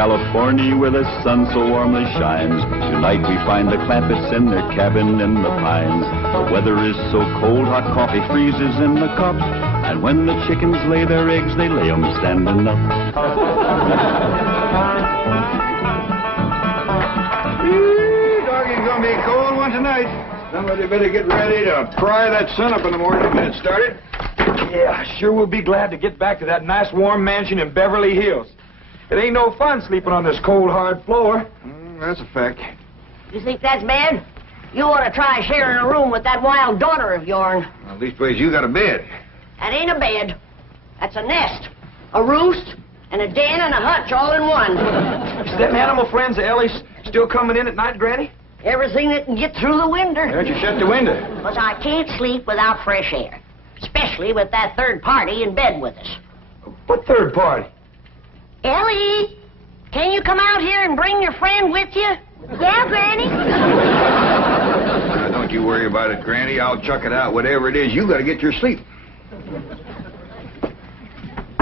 California where the sun so warmly shines. Tonight we find the Clampetts in their cabin in the pines. The weather is so cold, hot coffee freezes in the cup. And when the chickens lay their eggs, they lay 'em standing up. Doggy's gonna be a cold one tonight. Somebody better get ready to pry that sun up in the morning to get it started. Yeah, sure we'll be glad to get back to that nice warm mansion in Beverly Hills. It ain't no fun sleeping on this cold, hard floor. That's a fact. You think that's bad? You ought to try sharing a room with that wild daughter of yours. Well, leastways you got a bed. That ain't a bed. That's a nest, a roost, and a den and a hutch all in one. Is them animal friends of Ellie's still coming in at night, Granny? Everything that can get through the window. Why don't you shut the window? Because I can't sleep without fresh air. Especially with that third party in bed with us. What third party? Ellie, can you come out here and bring your friend with you? Yeah, Granny. Don't you worry about it, Granny. I'll chuck it out. Whatever it is, you got to get your sleep.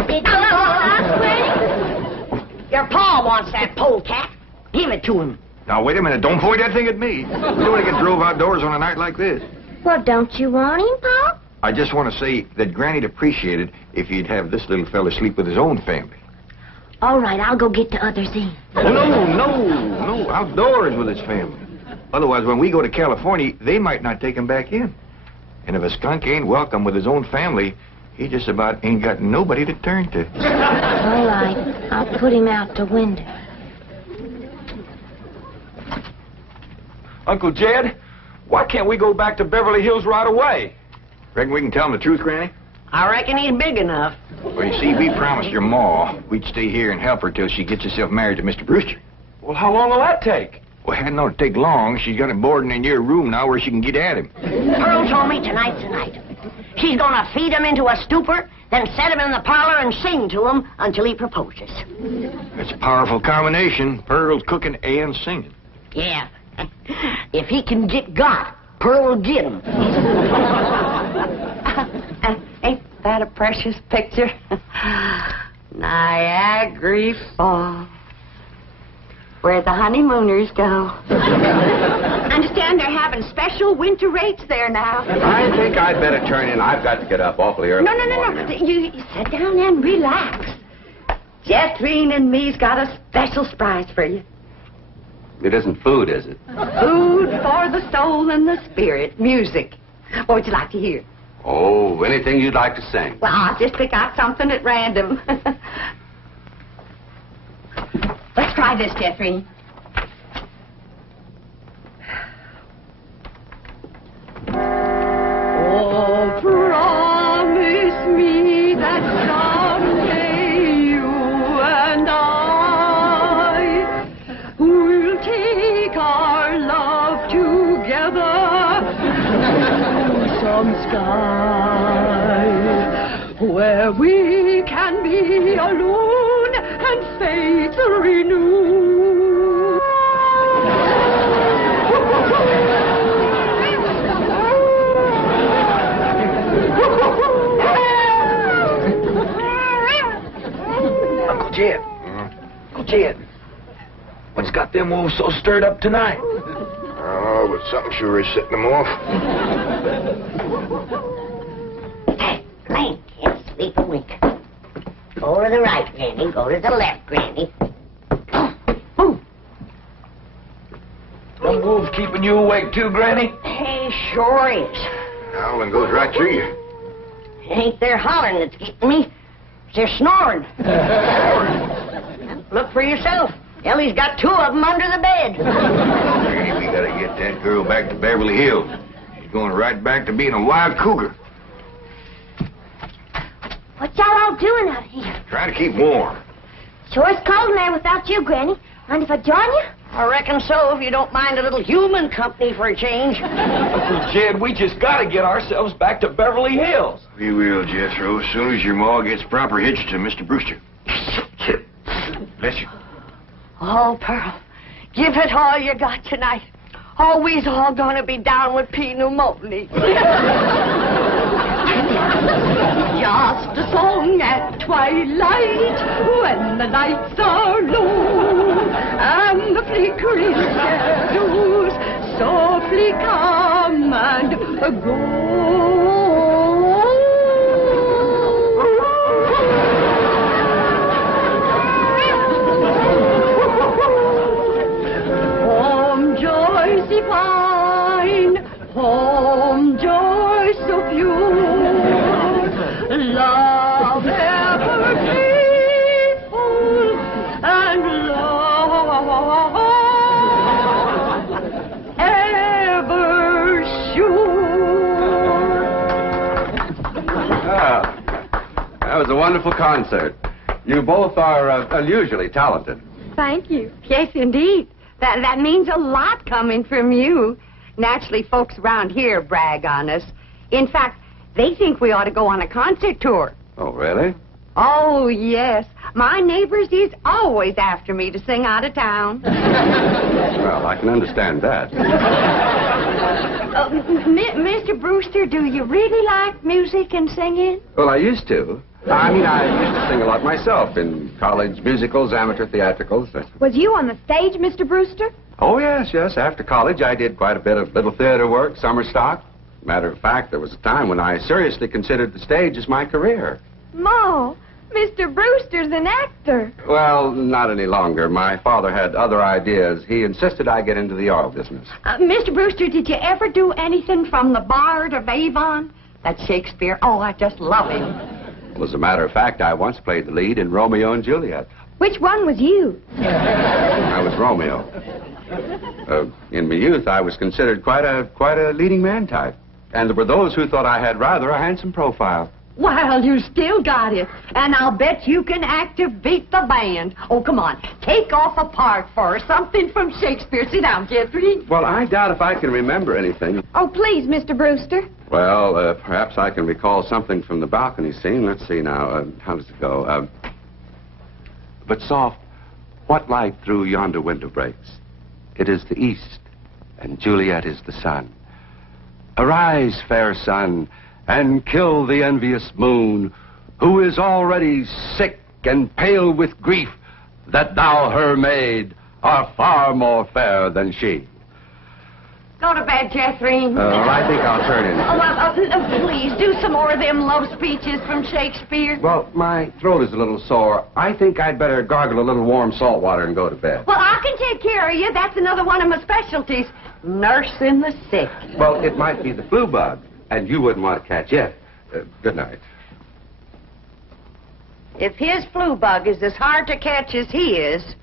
Did you us, Granny? Your pa wants that polecat. Give it to him. Now, wait a minute. Don't point that thing at me. You don't want to get drove outdoors on a night like this. Well, don't you want him, Pa? I just want to say that Granny'd appreciate it if you'd have this little fella sleep with his own family. All right, I'll go get the others in. Oh, no. Outdoors with his family. Otherwise, when we go to California, they might not take him back in. And if a skunk ain't welcome with his own family, he just about ain't got nobody to turn to. All right, I'll put him out the window. Uncle Jed, why can't we go back to Beverly Hills right away? Reckon we can tell him the truth, Granny? I reckon he's big enough. Well, you see, we promised your ma we'd stay here and help her till she gets herself married to Mr. Brewster. Well, how long will that take? Well, it hadn't ought to take long. She's got him boarding in your room now where she can get at him. Pearl told me tonight's the night. She's gonna feed him into a stupor, then set him in the parlor and sing to him until he proposes. It's a powerful combination. Pearl's cooking and singing. Yeah. If he can get God, Pearl will get him. Ain't that a precious picture? Niagara Falls, where the honeymooners go. Understand they're having special winter rates there now. I think I'd better turn in. I've got to get up awfully early. No. You sit down and relax. Jeffrey and me's got a special surprise for you. It isn't food, is it? Food for the soul and the spirit. Music. What would you like to hear? Oh, anything you'd like to sing. Well, I'll just pick out something at random. Let's try this, Jeffrey. Oh, promise me that someday you and I will take our love together to some sky where we can be alone and faith renew. Uncle Jed. Uncle Jed. What's got them wolves so stirred up tonight? Oh, but something sure is setting them off. Hey, Granny, can't sleep a wink. Go to the right, Granny. Go to the left, Granny. Boom. Them wolves keeping you awake too, Granny? He sure is. Howling goes right through you. It ain't their hollering that's getting me. It's their snoring. Look for yourself. Ellie's got two of them under the bed. Granny, we gotta get that girl back to Beverly Hills. She's going right back to being a wild cougar. What y'all all doing out here? Trying to keep warm. Sure it's cold in there without you, Granny. Mind if I join you? I reckon so, if you don't mind a little human company for a change. Uncle Jed, we just got to get ourselves back to Beverly Hills. We will, Jethro, as soon as your ma gets proper hitched to Mr. Brewster. Bless you. Oh, Pearl, give it all you got tonight. Oh, we's all gonna be down with pneumonia. Just just a song at twilight when the nights are low and the flickering shadows softly come and go. Home joys divine, home joys so pure, love ever faithful and love ever sure. That was a wonderful concert. You both are unusually talented. Thank you. Yes, indeed. That means a lot coming from you. Naturally, folks around here brag on us. In fact, they think we ought to go on a concert tour. Oh, really? Oh, yes. My neighbors is always after me to sing out of town. Well, I can understand that. Mr. Brewster, do you really like music and singing? Well, I used to. I mean, I used to sing a lot myself in college musicals, amateur theatricals. Was you on the stage, Mr. Brewster? Oh, yes. After college, I did quite a bit of little theater work, summer stock. Matter of fact, there was a time when I seriously considered the stage as my career. Ma, Mr. Brewster's an actor. Well, not any longer. My father had other ideas. He insisted I get into the oil business. Mr. Brewster, did you ever do anything from The Bard of Avon? That's Shakespeare. Oh, I just love him. Well, as a matter of fact, I once played the lead in Romeo and Juliet. Which one was you? I was Romeo. In my youth, I was considered quite a leading man type. And there were those who thought I had rather a handsome profile. Well, you still got it. And I'll bet you can act to beat the band. Oh, come on. Take off a part for us. Something from Shakespeare. Sit down, Jeffrey. Well, I doubt if I can remember anything. Oh, please, Mr. Brewster. Well, perhaps I can recall something from the balcony scene. Let's see now. How does it go? But soft, what light through yonder window breaks? It is the east, and Juliet is the sun. Arise, fair sun, and kill the envious moon, who is already sick and pale with grief, that thou, her maid, art far more fair than she. Go to bed, Jeffrey. I think I'll turn in. Oh, well, please, do some more of them love speeches from Shakespeare. Well, my throat is a little sore. I think I'd better gargle a little warm salt water and go to bed. Well, I can take care of you. That's another one of my specialties. Nursing the sick. Well, it might be the flu bug, and you wouldn't want to catch it. Good night. If his flu bug is as hard to catch as he is,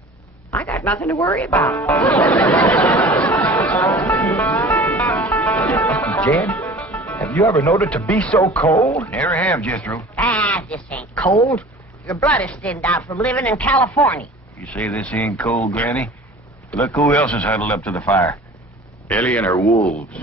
I got nothing to worry about. Jed, have you ever known it to be so cold? Never have, Jethro. This ain't cold. Your blood is thinned out from living in California. You say this ain't cold, Granny? Look who else is huddled up to the fire. Ellie and her wolves.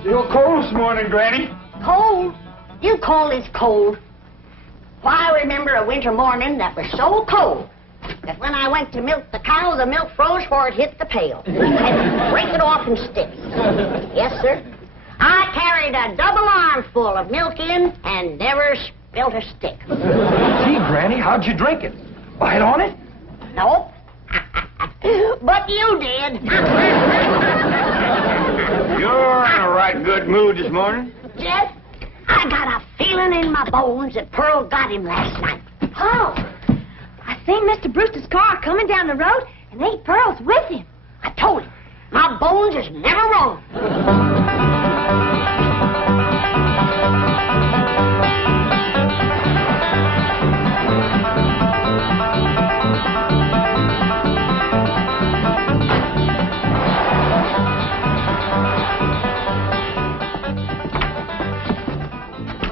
Still cold this morning, Granny. Cold? You call this cold? Why, I remember a winter morning that was so cold that when I went to milk the cow, the milk froze before it hit the pail. I had to break it off in sticks. Yes, sir. I carried a double armful of milk in and never spilt a stick. Gee, Granny, how'd you drink it? Bite on it? Nope. But you did. You're in a right good mood this morning. Jed, I got a feeling in my bones that Pearl got him last night. Oh, I seen Mr. Brewster's car coming down the road, and Aunt Pearl's with him. I told him, my bones is never wrong.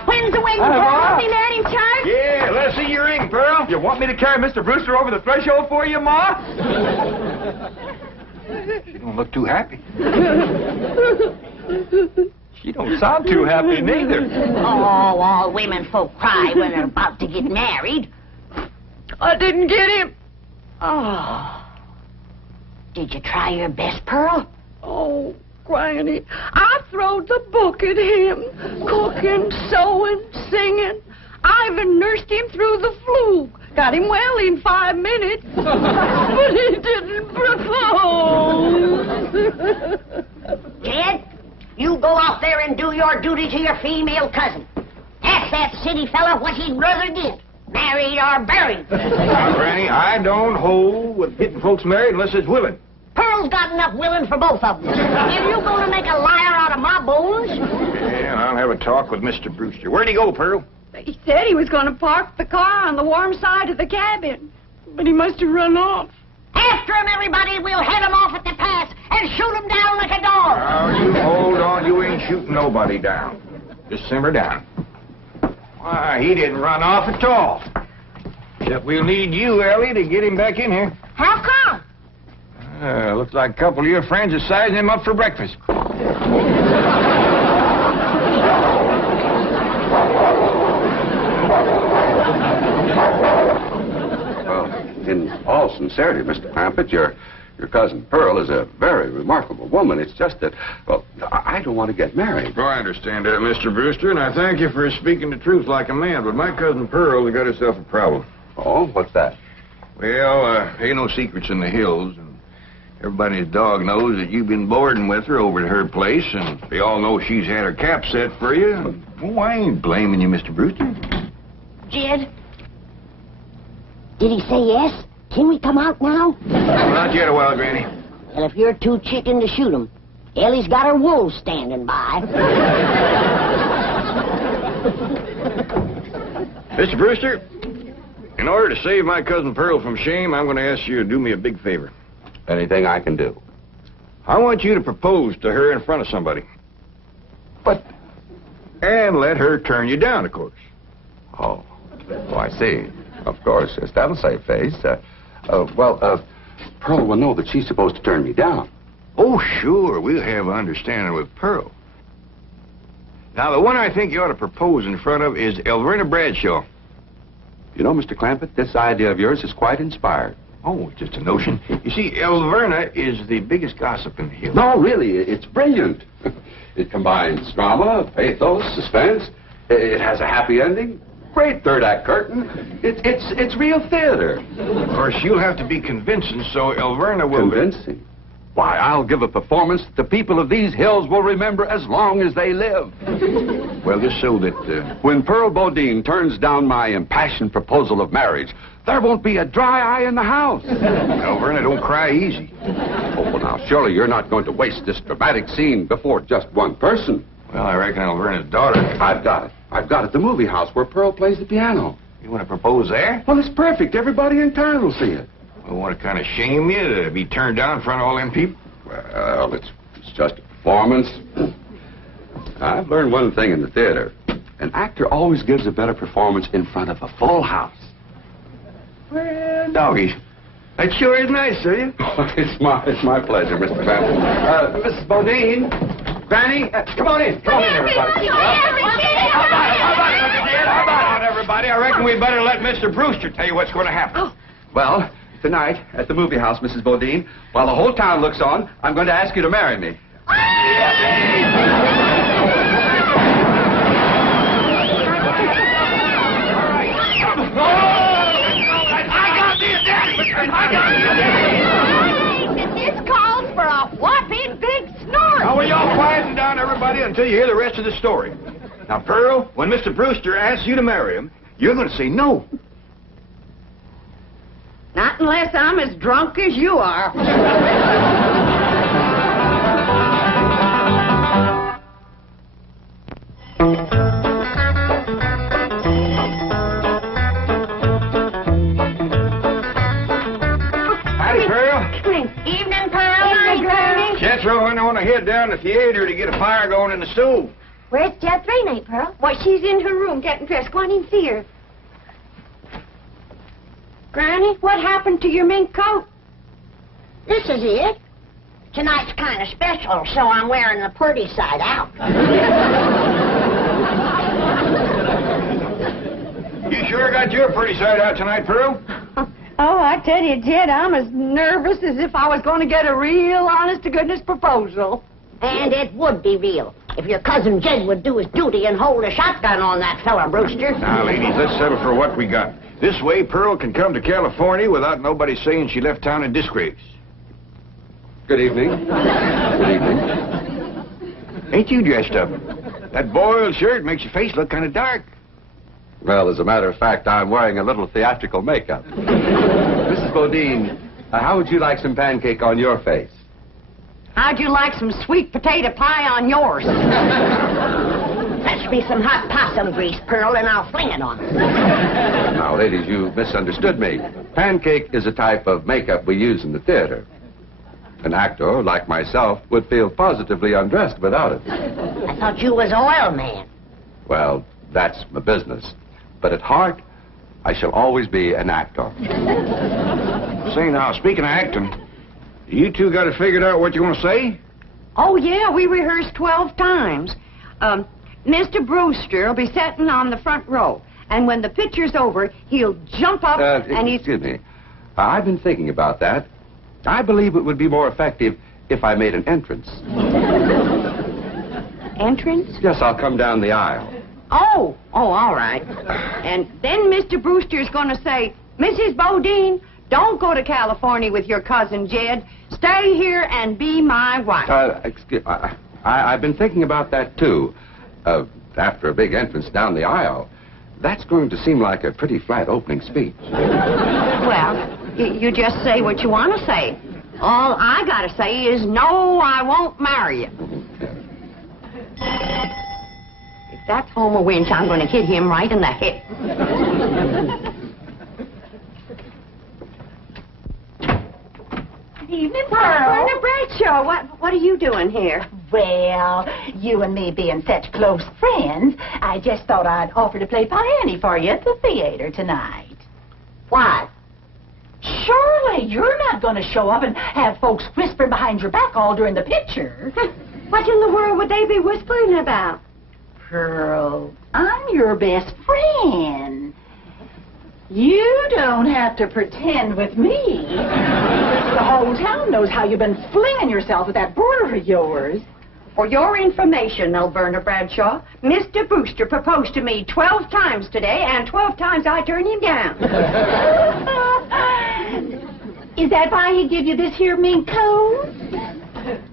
When's the wedding, Pearl? Me there in church? Yeah, let's see your ring, Pearl. You want me to carry Mr. Brewster over the threshold for you, Ma? She don't look too happy. She don't sound too happy neither. Oh, all women folk cry when they're about to get married. I didn't get him. Oh. Did you try your best, Pearl? Oh, Granny, I throwed the book at him. Cooking, sewing, singing. I even nursed him through the flu. Got him well in 5 minutes. But he didn't propose. Jed, you go out there and do your duty to your female cousin. Ask that city fella what he'd rather get, married or buried. Now, Granny, I don't hold with getting folks married unless it's willing. Pearl's got enough willing for both of them. If you going to make a liar out of my bones... Yeah, I'll have a talk with Mr. Brewster. Where'd he go, Pearl? He said he was going to park the car on the warm side of the cabin. But he must have run off. After him, everybody. We'll head him off at the pass and shoot him down like a dog. Now, you hold on. You ain't shooting nobody down. Just simmer down. Why, he didn't run off at all. Except we'll need you, Ellie, to get him back in here. How come? Looks like a couple of your friends are sizing him up for breakfast. Well, in all sincerity, Mr. Clampett, your cousin Pearl is a very remarkable woman. It's just that, well, I don't want to get married. Oh, I understand that, Mr. Brewster, and I thank you for speaking the truth like a man, but my cousin Pearl has got herself a problem. Oh, what's that? Well, ain't no secrets in the hills, and everybody's dog knows that you've been boarding with her over at her place, and they all know she's had her cap set for you. And, oh, I ain't blaming you, Mr. Brewster. Jed? Did he say yes? Can we come out now? Not yet a while, Granny. Well, if you're too chicken to shoot him, Ellie's got her wolves standing by. Mr. Brewster, in order to save my cousin Pearl from shame, I'm going to ask you to do me a big favor. Anything I can do. I want you to propose to her in front of somebody. But, And let her turn you down, of course. oh, I see. Of course, yes, that'll save face. Pearl will know that she's supposed to turn me down. Oh, sure, we'll have an understanding with Pearl. Now, the one I think you ought to propose in front of is Elverna Bradshaw. You know, Mr. Clampett, this idea of yours is quite inspired. Oh, it's just a notion. You see, Elverna is the biggest gossip in the hills. No, really, it's brilliant. It combines drama, pathos, suspense. It has a happy ending. Great third-act curtain. It's real theater. Of course, you'll have to be convincing, so Elverna will... Convincing? Why, I'll give a performance that the people of these hills will remember as long as they live. Well, just so that... When Pearl Bodine turns down my impassioned proposal of marriage, there won't be a dry eye in the house. Elverna, don't cry easy. Oh, well, now, surely you're not going to waste this dramatic scene before just one person. Well, I reckon Elverna's daughter... I've got it. I've got it at the movie house where Pearl plays the piano. You want to propose there? Well, it's perfect. Everybody in town will see it. I want to kind of shame you to be turned down in front of all them people? Well, it's just a performance. I've learned one thing in the theater. An actor always gives a better performance in front of a full house. Well, doggies, that sure is nice, sir. You? It's my pleasure, Mr. Clampett. Mrs. Bodine, Granny, come on in. Come on in, everybody. How about it, everybody? I reckon we better let Mr. Brewster tell you what's going to happen. Oh. Well, tonight at the movie house, Mrs. Bodine, while the whole town looks on, I'm going to ask you to marry me. This calls for a whopping big snort. Now, will y'all quieten down, everybody, until you hear the rest of the story. Now, Pearl, when Mr. Brewster asks you to marry him, you're going to say no. Not unless I'm as drunk as you are. Howdy, Pearl. Evening, Pearl. Evening, Granny. Jethro went on to head down to the theater to get a fire going in the stove. Where's Jethro, Aunt Pearl? Why, she's in her room getting dressed. Go on in and see her. Granny, what happened to your mink coat? This is it. tonight's kind of special, so I'm wearing the pretty side out. You sure got your pretty side out tonight, Pearl? Oh, I tell you, Jed, I'm as nervous as if I was going to get a real honest-to-goodness proposal. And it would be real if your cousin Jed would do his duty and hold a shotgun on that fella, Brewster. Now, ladies, let's settle for what we got. This way, Pearl can come to California without nobody saying she left town in disgrace. Good evening. Good evening. Ain't you dressed up? That boiled shirt makes your face look kind of dark. Well, as a matter of fact, I'm wearing a little theatrical makeup. Mrs. Bodine, how would you like some pancake on your face? How'd you like some sweet potato pie on yours? Fetch me some hot possum grease, Pearl, and I'll fling it on him. Now, ladies, you misunderstood me. Pancake is a type of makeup we use in the theater. An actor, like myself, would feel positively undressed without it. I thought you was oil man. Well, that's my business. But at heart, I shall always be an actor. Say now, speaking of acting, you two got it figured out what you want to say? Oh, yeah, we rehearsed 12 times. Mr. Brewster will be sitting on the front row, and when the picture's over, he'll jump up and he's... Excuse me. I've been thinking about that. I believe it would be more effective if I made an entrance. Entrance? Yes, I'll come down the aisle. Oh, all right. And then Mr. Brewster's going to say, Mrs. Bodine, don't go to California with your cousin Jed. Stay here and be my wife. I've been thinking about that, too. After a big entrance down the aisle, that's going to seem like a pretty flat opening speech. Well, you just say what you want to say. All I got to say is, no, I won't marry you. If that's Homer Winch, I'm going to hit him right in the head. Good evening, Pearl. Brenda Bradshaw, what are you doing here? Well, you and me being such close friends, I just thought I'd offer to play Piany for you at the theater tonight. Why? Surely you're not going to show up and have folks whispering behind your back all during the picture. What in the world would they be whispering about? Pearl, I'm your best friend. You don't have to pretend with me. The whole town knows how you've been flinging yourself with that brother of yours. For your information, Alverna Bradshaw, Mr. Brewster proposed to me 12 times today, and 12 times I turned him down. Is that why he give you this here mink coat?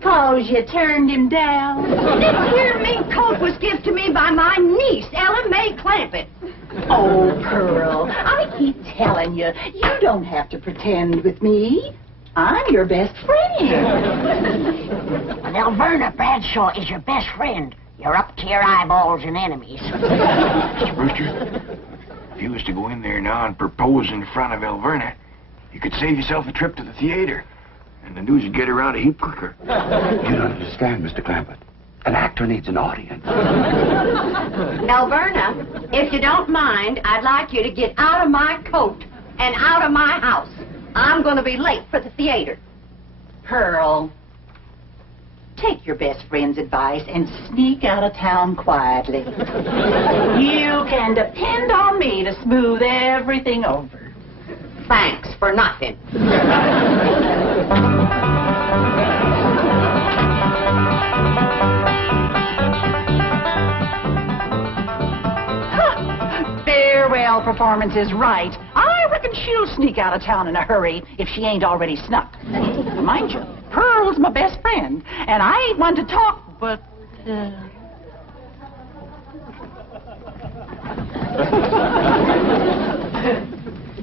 'Cause you turned him down? This here mink coat was given to me by my niece, Ellen May Clampett. Oh, Pearl, I keep telling you, you don't have to pretend with me. I'm your best friend. Well, Alverna Bradshaw is your best friend. You're up to your eyeballs in enemies. Mr. Brewster, if you was to go in there now and propose in front of Alverna, you could save yourself a trip to the theater. And the news would get around a heap quicker. You don't understand, Mr. Clampett. An actor needs an audience. Alverna, if you don't mind, I'd like you to get out of my coat and out of my house. I'm going to be late for the theater. Pearl, take your best friend's advice and sneak out of town quietly. You can depend on me to smooth everything over. Thanks for nothing. Farewell performance is right. I reckon she'll sneak out of town in a hurry if she ain't already snuck. Mind you, Pearl's my best friend, and I ain't one to talk, but...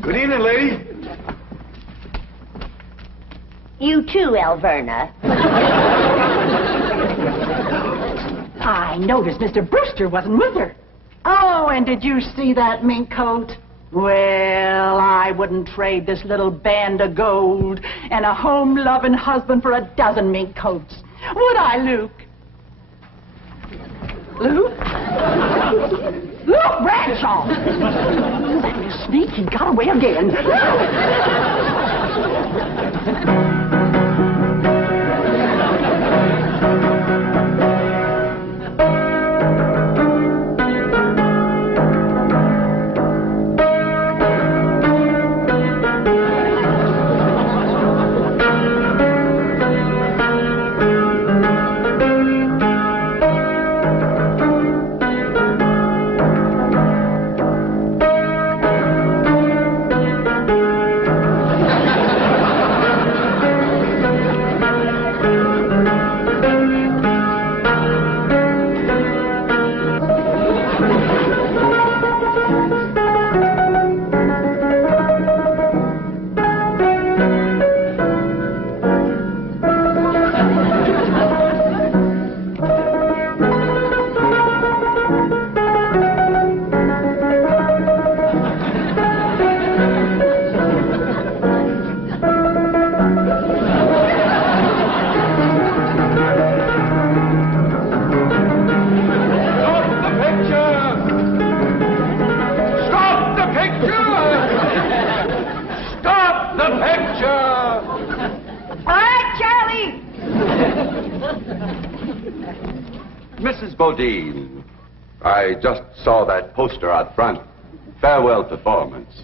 Good evening, lady. You too, Alverna. I noticed Mr. Brewster wasn't with her. Oh, and did you see that mink coat? Well, I wouldn't trade this little band of gold and a home-loving husband for a dozen mink coats. Would I, Luke? Luke? Luke Bradshaw! That little sneak, he got away again. Mrs. Bodine, I just saw that poster out front. Farewell performance.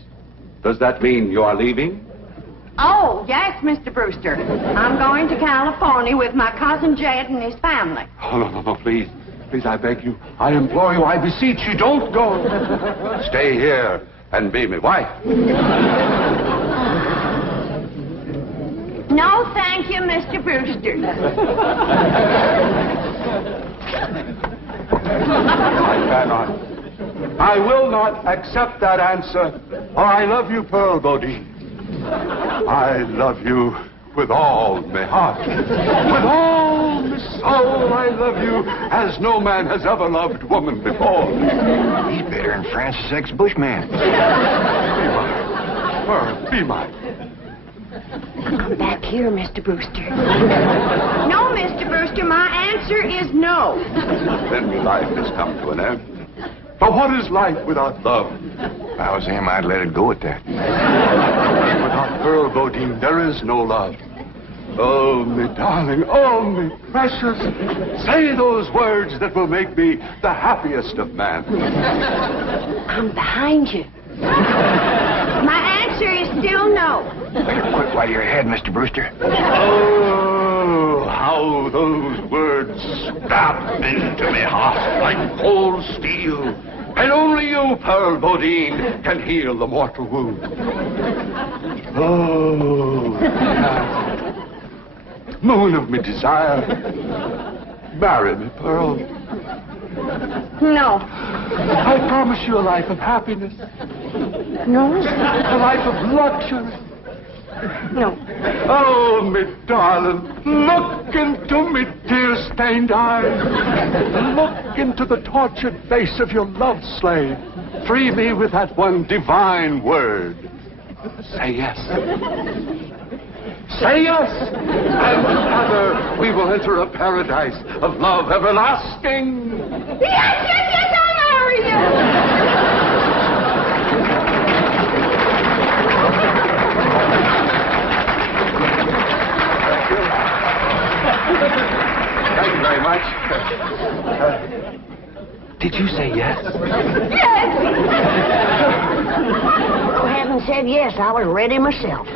Does that mean you are leaving? Oh, yes, Mr. Brewster. I'm going to California with my cousin Jed and his family. Oh, no, please. Please, I beg you. I implore you. I beseech you. Don't go. Stay here and be my wife. No, thank you, Mr. Brewster. I cannot. I will not accept that answer. Oh, I love you, Pearl Bodine. I love you with all my heart. With all my soul, I love you as no man has ever loved woman before. He's better than Francis X. Bushman. Be mine. Pearl, be mine. Come back here, Mr. Brewster. No, Mr. Brewster, my answer is no. Then my life has come to an end. For what is life without love? If I was him, I'd let it go at that. Without Pearl Bodine, there is no love. Oh, me darling, oh, me precious. Say those words that will make me the happiest of men. I'm behind you. My answer is still no. Better quit while you're ahead, Mr. Brewster. Oh, how those words stab into my heart like cold steel. And only you, Pearl Bodine, can heal the mortal wound. Oh, moon of me desire, marry me, Pearl. No. I promise you a life of happiness, No? a life of luxury. No. Oh, me darling, look into me tear-stained eyes. Look into the tortured face of your love slave. Free me with that one divine word. Say yes. Say yes, and together we will enter a paradise of love everlasting. Yes, I'll marry you. Thank you very much. Did you say yes? Yes. I hadn't said yes. I was ready myself.